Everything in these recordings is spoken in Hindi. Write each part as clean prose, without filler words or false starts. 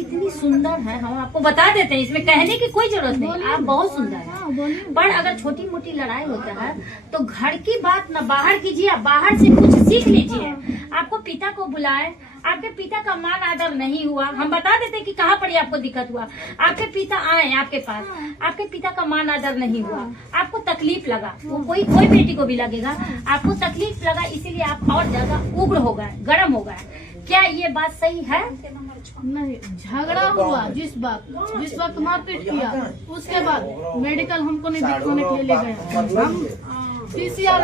इतनी सुंदर है, हम आपको बता देते हैं, इसमें कहने की कोई जरूरत नहीं, आप बहुत सुंदर है। पर अगर छोटी मोटी लड़ाई होता है तो घर की बात न बाहर कीजिए, बाहर से कुछ सीख लीजिए। आपको पिता को बुलाए, आपके पिता का मान आदर नहीं हुआ, हम बता देते कि कहाँ पर आपको दिक्कत हुआ। आपके पिता आए आपके पास, आपके पिता का मान आदर नहीं हुआ, आपको तकलीफ लगा, वो कोई बेटी को भी लगेगा, आपको तकलीफ लगा, इसीलिए आप और ज्यादा उग्र हो गए, गर्म हो गए। क्या ये बात सही है? नहीं, झगड़ा हुआ जिस वक्त मारपीट किया, उसके बाद मेडिकल हमको नहीं दिखाने के लिए ले गए। हम PCR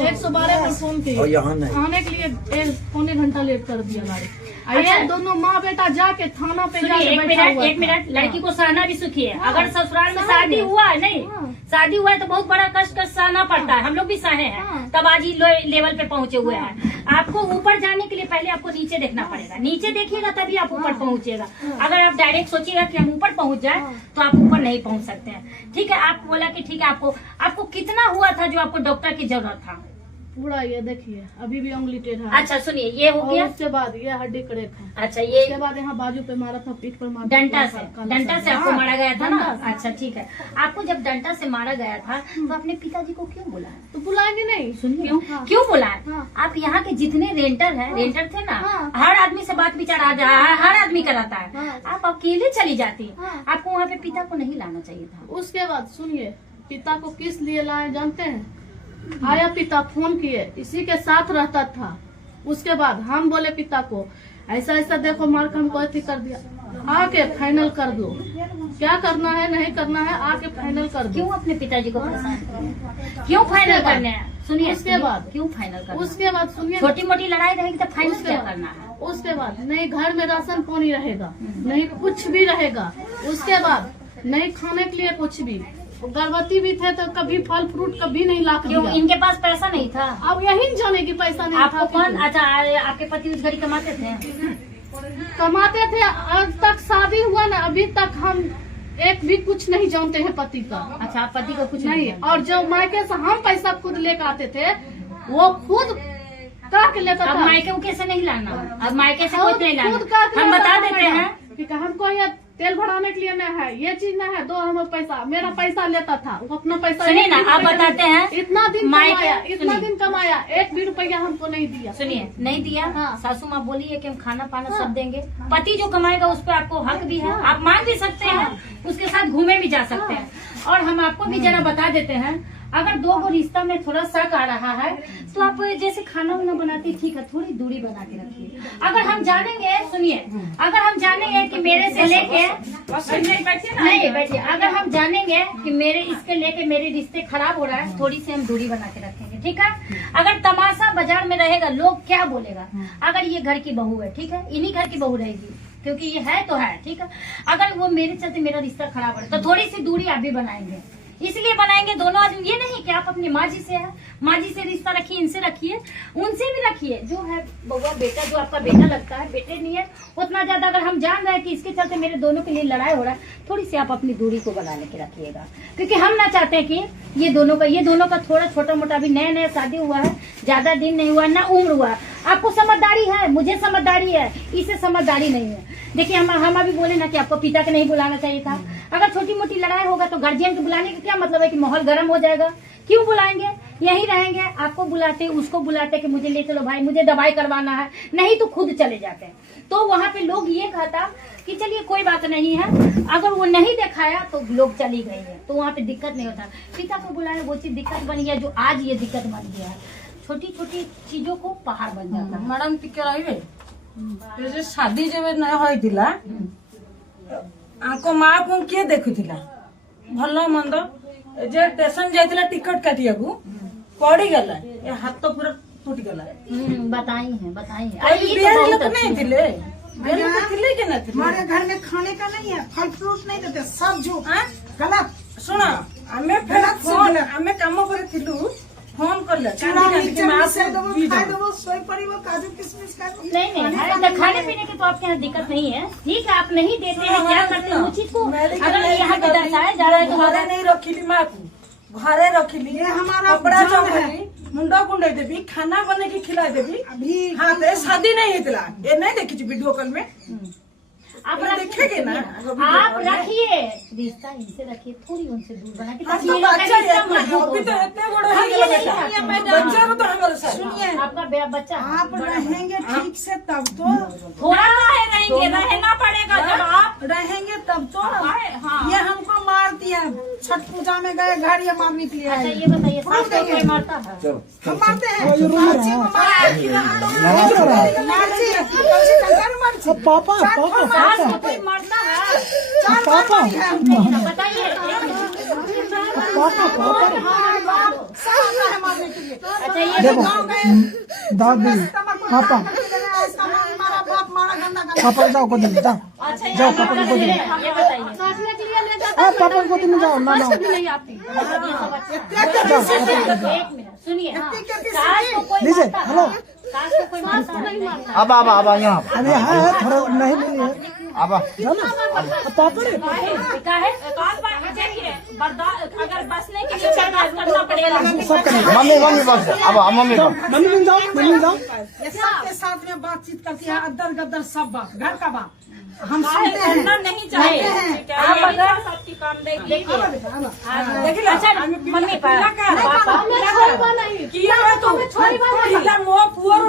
112 पर फोन किए, आने के लिए पौने घंटा लेट कर दिया गाड़ी। अच्छा, ये दोनों माँ बेटा जाके थाना पे जाके एक मिनट, लड़की को सहना भी सुखी है। अगर ससुराल में शादी हुआ है, नहीं शादी हुआ है तो बहुत बड़ा कष्ट सहना पड़ता है, हम लोग भी सहे हैं, तब आज ही लेवल पे पहुंचे हुए हैं। आपको ऊपर जाने के लिए पहले आपको नीचे देखना पड़ेगा, नीचे देखिएगा तभी आप ऊपर पहुंचेगा। अगर आप डायरेक्ट सोचिएगा कि हम ऊपर पहुंच जाए तो आप ऊपर नहीं पहुंच सकते हैं। ठीक है, आप बोला कि ठीक है, आपको कितना हुआ था जो आपको डॉक्टर की जरूरत था? पूरा ये देखिए अभी भी उंगली टेढ़ा। अच्छा सुनिए, ये हो गया, उसके बाद ये हड्डी क्रैक है। अच्छा, ये उसके बाद यहाँ बाजू पे मारा था, पीठ पर मारा, डंडा से आपको मारा गया था ना? अच्छा ठीक है, आपको जब डंडा से मारा गया था तो अपने पिताजी को क्यों बुलाया? तो बुलाएंगे नहीं, सुनिए क्यों बुलाया? आप यहाँ के जितने रेंटर थे ना, हर आदमी से बात विचार आ जा, हर आदमी कराता है, आप अकेले चली जाती। आपको वहाँ पे पिता को नहीं लाना चाहिए था। उसके बाद सुनिए, पिता को किस लिए लाए जानते हैं? आया पिता, फोन किए, इसी के साथ रहता था। उसके बाद हम बोले पिता को ऐसा ऐसा देखो मार कर हमको ऐसे कर दिया, आके फाइनल कर दो, क्या करना है नहीं करना है, आके फाइनल कर दो। क्यों अपने पिताजी को परेशान करना? क्यों फाइनल करने हैं? सुनिए, उसके बाद क्यों फाइनल करना? उसके बाद सुनिए, छोटी मोटी लड़ाई रहेगी तो फाइनल क्या करना है? उसके बाद नहीं घर में राशन पानी रहेगा, नहीं कुछ भी रहेगा। उसके बाद नहीं खाने के लिए कुछ भी, गर्भवती भी थे तो कभी फल फ्रूट कभी नहीं ला क्यों? इनके पास पैसा नहीं था? अब यही जाने की पैसा नहीं आपको था। कौन? अच्छा, आपके पति उस घड़ी कमाते थे? कमाते थे, आज तक शादी हुआ ना, अभी तक हम एक भी कुछ नहीं जानते हैं पति का। अच्छा, आप पति को कुछ नहीं, और जो मायके से हम पैसा खुद लेकर आते थे वो खुद का के लेकर। अब मायके को कैसे नहीं लाना? अब मायके से कुछ नहीं लाना, हम हम बता देते हैं कि हमको ये तेल भराने के लिए न है, ये चीज न है, दो हम पैसा, मेरा पैसा लेता था, वो अपना पैसा। सुनिए ना, आप बताते हैं इतना दिन कमाया, एक भी रुपया हमको नहीं दिया। सुनिए, नहीं दिया। हाँ। सासू माँ बोली है कि हम खाना पाना सब देंगे, पति जो कमाएगा उस पर आपको हक भी है, आप मांग भी सकते हैं, उसके साथ घूमे भी जा सकते हैं। और हम आपको भी जरा बता देते हैं, अगर दो को रिश्ता में थोड़ा शक आ रहा है तो आप जैसे खाना वाना बनाते, ठीक है, थोड़ी दूरी बना के रखिए। अगर हम जानेंगे, सुनिए, अगर हम जानेंगे कि मेरे से लेके नहीं बैठिए, अगर हम जानेंगे कि मेरे इसके लेके मेरे रिश्ते खराब हो रहा है, थोड़ी सी हम दूरी बना के रखेंगे। ठीक है, अगर तमाशा बाजार में रहेगा लोग क्या बोलेगा? अगर ये घर की बहू है, ठीक है, इन्हीं घर की बहू रहेगी, क्योंकि ये है तो है। ठीक है, अगर वो मेरे चलते मेरा रिश्ता खराब हो रहा है तो थोड़ी सी दूरी आप भी बनाएंगे, इसलिए बनाएंगे दोनों आदमी। ये नहीं कि आप अपनी माँ जी से है, माँ जी से रिश्ता रखिए, इनसे रखिए, उनसे भी रखिए। जो है बउआ बेटा, जो आपका बेटा लगता है, बेटे नहीं है उतना ज्यादा। अगर हम जान रहे हैं कि इसके चलते मेरे दोनों के लिए लड़ाई हो रहा है, थोड़ी सी आप अपनी दूरी को बना लेके रखिएगा, क्योंकि हम ना चाहते हैं कि ये दोनों का थोड़ा छोटा मोटा, अभी नया शादी हुआ है, ज्यादा दिन नहीं हुआ, ना उम्र हुआ। आपको समझदारी है, मुझे समझदारी है, इसे समझदारी नहीं है। देखिए, हम अभी बोले ना कि आपको पिता के नहीं बुलाना चाहिए था। अगर छोटी मोटी लड़ाई होगा तो गार्जियन के बुलाने का क्या मतलब है कि माहौल गर्म हो जाएगा? क्यों बुलाएंगे? यही रहेंगे, आपको बुलाते, उसको बुलाते कि मुझे ले चलो भाई, मुझे दवाई करवाना है, नहीं तो खुद चले जाते हैं। तो वहाँ पे लोग ये कहता कि चलिए कोई बात नहीं है, अगर वो नहीं दिखाया तो लोग चली गई है, तो वहाँ पे दिक्कत नहीं होता। पिता को बुलाया, वो चीज दिक्कत बन गया, जो आज ये दिक्कत बन गया है। छोटी छोटी चीजों को पहाड़ बन जाता है। मैडम टिके रहिबे, जे शादी जेबे न होइतिला, आको माँ को किए देखुतिला, भलो मंद, जे स्टेशन जाइतिला टिकट काटियाकू पड़ी गला, ए हाथ तो पूरा टूट गला। बताई है बिहार लोग नहीं थिले, बिहार लोग थिले के ना थिले। हमारे घर में खाने का नहीं है, फल फ्रूट नहीं देते, सब झूठ गलत। सुना, हमें फेरा फोन, हमें काम करे थिलु, फोन कर ले, काजू किशमिश का नहीं, खाने पीने की तो आपके यहाँ दिक्कत नहीं है। ठीक है, आप नहीं देते हैं, क्या करते हैं वो चीज को? अगर यहाँ पे दर्शाया जा रहा है तो घरे नहीं रखिली माँ को, घरे रखिली, हमारा कपड़ा चौकली, मुंडा कुंडे देवी, खाना बने की खिला देवी। अभी हाँ, शादी नहीं होता, ये नहीं देखी वीडियो कॉल में। आप सीखेगी ना आप रखिए रिश्ता इनसे रखिए, थोड़ी उनसे दूर बना के ताकि तो मेरा बच्चा रिश्ता है, मजबूत अभी हो तो जाए। इतने बड़े हो हम गए ये बच्चा। नहीं चाहते हैं, बच्चा को तो हमारे साथ सुनिए आपका बच्चा आप रहेंगे ठीक से तब तो थोड़ा रहेंगे, रहना पड़ेगा जब आप रहेंगे तब तो हाँ। ये हमको मार दिया, छठ पूजा में गए घर ये मारने के लिए अच्छा आए। ये बताइए सास को कोई मारता है? हम मारते हैं मार्ची को मार्ची पापा सास को कोई मारता है? पापा बताइए मारने के लिए। अच्छा ये देखो गाँव गए दादी पापा मारा बाप मारा गंदा गंदा। पापा जाओ गोदी में जाओ अच्छा जाओ पापा की गोदी में ये बताइए काटने के लिए ले जाता हाँ पापा की गोदी में जाओ ना भी नहीं आती। एक मिनट सुनिए, सास को कोई लीजिए, मारता हेलो। है? सास को कोई मारता है? अब यहाँ अरे हाँ थोड़ा नहीं मिली है अब जाओ ना पापा रे क्या है? देखिए अगर बसने के लिए बर्दाश्त करना पड़ेगा। सब करेंगे मम्मी बस अब मम्मी जाओ मम्मी में जाओ मम्मी में जाओ ये सबके साथ में बातचीत करती है, अद्दर गद्दर सब बात, घर का बात हम सुनते हैं। नहीं चाहिए आप अगर सबकी काम देखिए अच्छा मम्मी पापा किया है तो इधर मुंह पुअर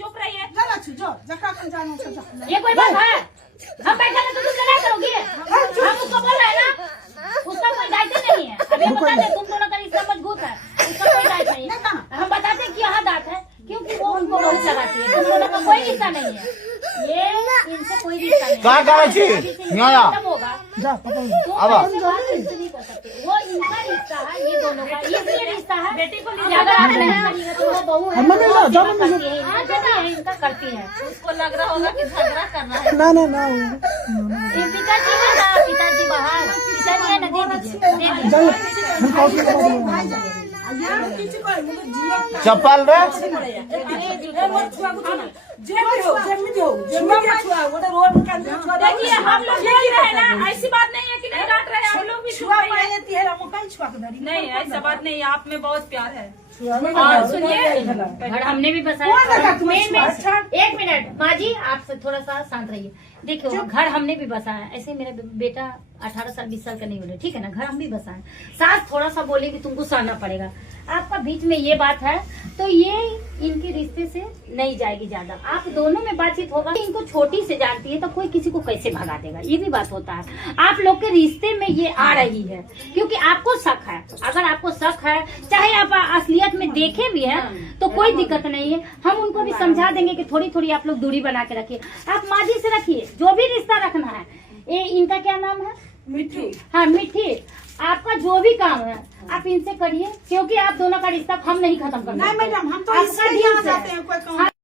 चुप रहिए। चलो अच्छी जो जका कर जानो से जा। ये कोई बात है? हम बैठे हैं तो तुम लड़ाई करोगी? हम उसको बोल रहे हैं ना, उसका कोई दायित्व नहीं है। अभी बता दे तुम दोनों का रिश्ता मजबूत है, उसका कोई दायित्व नहीं है। हम बताते हैं कि यहाँ दांत है क्योंकि वो उनको बहुत लगाती है, तुम दोनों का कोई रिश्ता नहीं है, ये इनसे कोई रिश्ता नहीं है। क्या करे छी? यहाँ खत्म होगा जा पापा तो अब ऐसे बात इससे नहीं कर सकते। वो इनका रिश्ता है, ये दोनों का इसलिए रिश्ता है। बेटी को अगर आप नहीं करिएगा तो वो बहू है, मम्मी जाओ, जाओ मम्मी करती है, जो भी है इनका करती है। उसको लग रहा होगा कि झगड़ा करना है। ना ना ना ये पिताजी है ना, पिताजी बाहर, पिताजी है ना, दे दीजिए दे दीजिए। जाओ हम कॉल कर चप्पल रे देखिए हम लोग यही रहे ना, ऐसी बात नहीं है कि नहीं डांट रहे, हम लोग भी छुआ नहीं, ऐसा बात नहीं है, आप में बहुत प्यार है। और सुनिए घर हमने भी बसाया। एक मिनट माँ जी, आप थोड़ा सा शांत रहिए। देखियो घर हमने भी बसाया, ऐसे मेरा बेटा 18 साल 20 साल का नहीं बोले, ठीक है ना, घर हम भी बसाए। सास थोड़ा सा बोले कि तुमको सहना पड़ेगा, आपका बीच में ये बात है तो ये इनके रिश्ते से नहीं जाएगी ज्यादा। आप दोनों में बातचीत होगा। इनको छोटी से जानती है तो कोई किसी को कैसे भगा देगा, ये भी बात होता है। आप लोग के रिश्ते में ये आ रही है क्योंकि आपको शक है। अगर आपको शक है, चाहे आप असलियत में देखे भी हैं तो कोई दिक्कत नहीं है, हम उनको भी समझा देंगे कि थोड़ी थोड़ी आप लोग दूरी बना के रखिए। आप माँ जी से रखिए, जो भी रिश्ता रखना है। ये इनका क्या नाम है? मिठी। हाँ मिठी। आपका जो भी काम है आप इनसे करिए क्योंकि आप दोनों का रिश्ता हम नहीं खत्म करना। नहीं मैडम, हम तो आपका इससे दिल ही आ से जाते हैं कोई काम